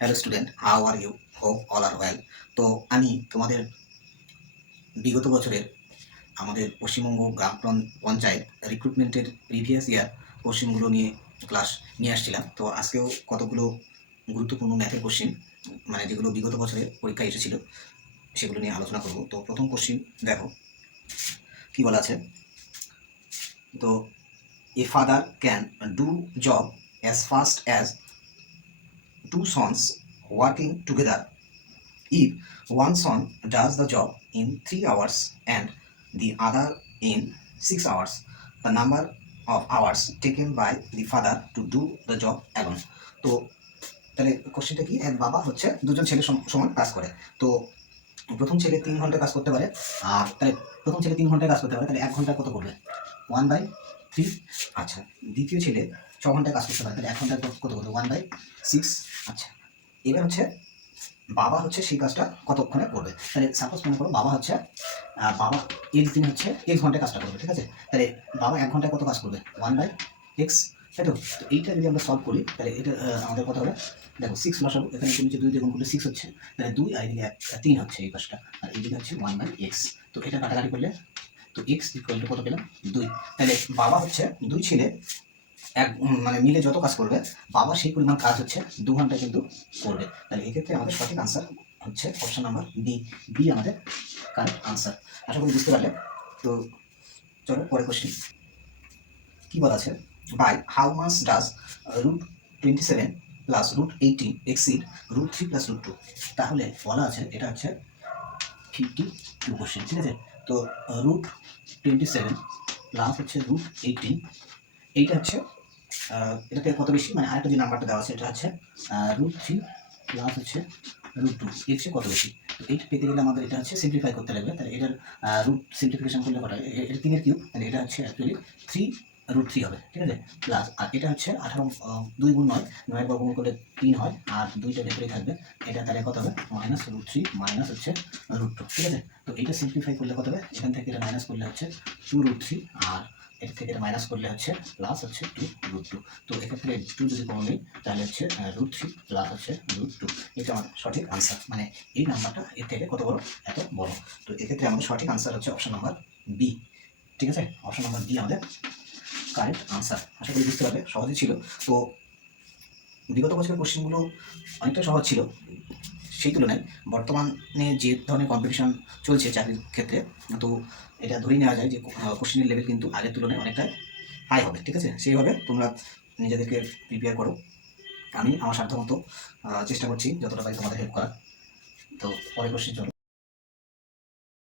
Hello student, how are you? Hope all are well. তো আমি তোমাদের বিগত বছরের আমাদের পশ্চিমবঙ্গ গ্রাম পঞ্চায়েত রিক্রুটমেন্টের প্রিভিয়াস ইয়ার কোশ্চেনগুলো নিয়ে ক্লাস নিয়ে আসছিলাম। তো আজকেও কতগুলো গুরুত্বপূর্ণ ম্যাথের কোশ্চেন, মানে যেগুলো বিগত বছরের পরীক্ষায় এসেছিল, সেগুলো নিয়ে আলোচনা করব। তো প্রথম কোশ্চেন দেখো কি বলা আছে। তো a father can do job as fast as to sons working together if one son does the job in 3 hours and the other in 6 hours, the number of hours taken by the father to do the job alone. তো তাহলে কোশ্চেনটা কি, এক বাবা হচ্ছে দুজন ছেলে সমান কাজ করে। তো প্রথম ছেলে 3 ঘন্টা কাজ করতে পারে, আর তাহলে প্রথম ছেলে 3 ঘন্টায় কাজ করতে পারে, তাহলে 1 ঘন্টা কত করবে? 1/3। আচ্ছা, দ্বিতীয় ছেলে 6 ঘন্টায় কাজ করতে পারে, তাহলে 1 ঘন্টায় কত করবে? 1/6। আচ্ছা, এবার হচ্ছে বাবা হচ্ছে সেই কাজটা কতক্ষণে করবে। তাহলে সাপোজ মনে করো বাবা হচ্ছে বাবা এক্স দিন হচ্ছে এক্স ঘন্টায় কাজটা করবে, ঠিক আছে? তাহলে বাবা 1 ঘন্টায় কত কাজ করবে? 1/x, তাই তো? তো এইটা যদি আমরা সলভ করি তাহলে এটা আমাদের কত হবে? দেখো 6 লসাগু, এখানে তুমি যে 2 দিয়ে গুণ করলে 6 হচ্ছে, তাহলে 2 আর এদিকে 3 হচ্ছে এই কাজটা, আর এইদিকে হচ্ছে 1/x। তো এটা কাটাকাটি করলে তো x ইকুয়াল টু কত পেলাম? 2। তাহলে বাবা হচ্ছে 2 ছেলে মানে মিলে যত কাজ করবে, বাবা সেই পরিমাণ কাজ হচ্ছে 2 ঘন্টায় কিন্তু করবে। তাহলে এক্ষেত্রে আমাদের সঠিক আনসার হচ্ছে অপশন নাম্বার বি। বি আমাদের কারেক্ট আনসার। আশা করি বুঝতে পারলে। তো চলো পরে কোশ্চেন কি বলা আছে। By how much does √27 plus √18 exceed √3 plus √2। তাহলে বলা আছে এটা হচ্ছে 52 কোশ্চেন, ঠিক আছে? তো √27 প্লাস হচ্ছে √18, এইটা হচ্ছে এটাতে কত বেশি, মানে আরেকটা যে নাম্বারটা দেওয়া আছে এটা হচ্ছে √3 প্লাস হচ্ছে √2, এর চেয়ে কত বেশি। তো এইটা পেতে গেলে আমাদের এটা হচ্ছে সিম্পলিফাই করতে লাগবে। তাহলে এটার রুট সিম্পলিফিকেশন করলে কটা? এটা 3-এর কিউব, তাহলে এটা হচ্ছে অ্যাকচুয়ালি 3√3 হবে, ঠিক আছে? প্লাস আর এটা হচ্ছে 18, 2 গুণ 9, 9 বর্গমূল করলে 3 হয়, আর 2টা ভেতরেই থাকবে। এটা তাহলে কত হবে? -√3 মাইনাস হচ্ছে √2, ঠিক আছে? তো এইটা সিম্পলিফাই করলে কত হবে? এখান থেকে এটা মাইনাস করলে হচ্ছে 2√3, আর এর থেকে এটা মাইনাস করলে হচ্ছে প্লাস হচ্ছে 2√2। তো এক্ষেত্রে 2 যদি কমন নিই তাহলে হচ্ছে √3 প্লাস হচ্ছে √2। এটা আমার সঠিক আনসার, মানে এই নাম্বারটা এর থেকে কত বড়? এত বড়। তো এক্ষেত্রে আমাদের সঠিক আনসার হচ্ছে অপশন নাম্বার বি, ঠিক আছে? অপশন নাম্বার বি আমাদের কারেক্ট আনসার। আশা করি বুঝতে পারবে, সহজই ছিল। তো বিগত বছরের কোশ্চেনগুলো অনেকটা সহজ ছিল, সেই তুলনায় বর্তমানে যে ধরনের কম্পিটিশন চলছে চাকরির ক্ষেত্রে, তো এটা ধরেই নেওয়া যায় যে কোশ্চেনের লেভেল কিন্তু আগের তুলনায় অনেকটাই হাই হবে, ঠিক আছে? সেইভাবে তোমরা নিজেদেরকে প্রিপেয়ার করো। আমি আমার সাধ্যমতো চেষ্টা করছি যতটা পারি তোমাদের হেল্প করার। তো পরের কোশ্চেন চলো।